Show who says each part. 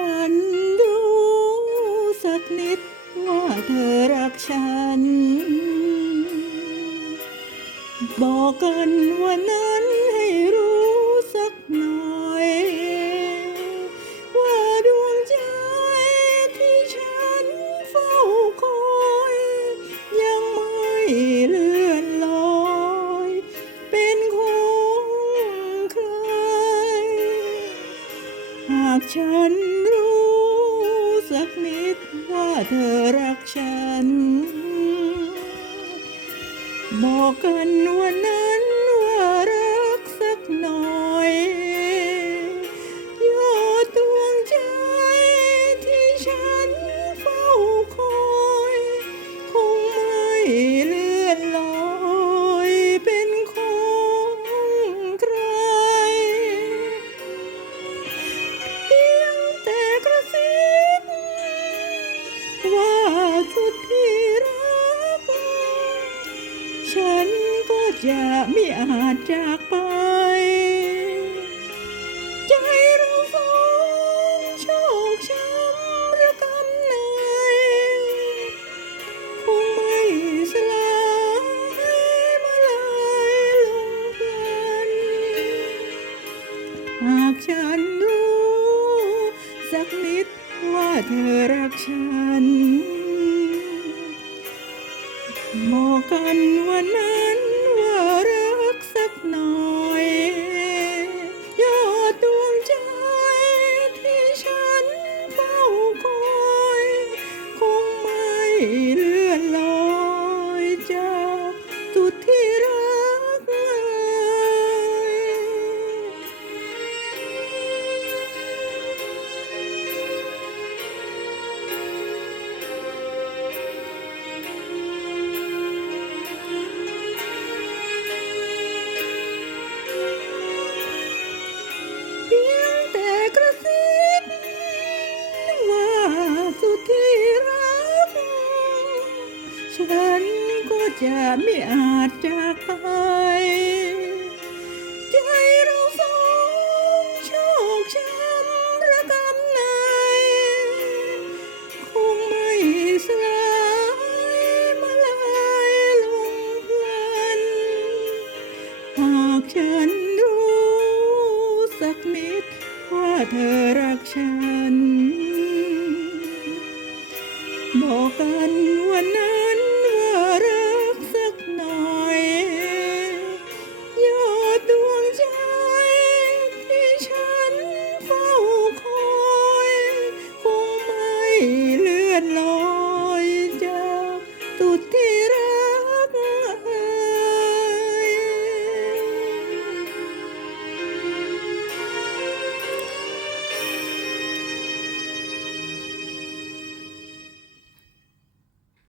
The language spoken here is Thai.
Speaker 1: ฉันรู้สักนิดว่าเธอรักฉัน บอกกันวันนั้นให้รู้สักหน่อย ว่าดวงใจที่ฉันเฝ้าคอย ยังไม่เลื่อนลอย เป็นของใคร หากฉัน สักนิดว่าเธอรักฉัน บอกกันวันนั้นว่ารักสักหน่อย สุดที่รัก ฉันก็จะไม่อาจจากไป ใจเราสองโชคช้ำระกำในคงไม่สลายมาลายลงพลัน หากฉันรู้สักนิดว่าเธอรักฉัน บอกกันวันนั้น จะไม่อาจจากไปใจเราสองโชคช้ำระกำใน คงไม่สลายมาลายลงพลัน หากฉันรู้สักนิดว่าเธอรักฉัน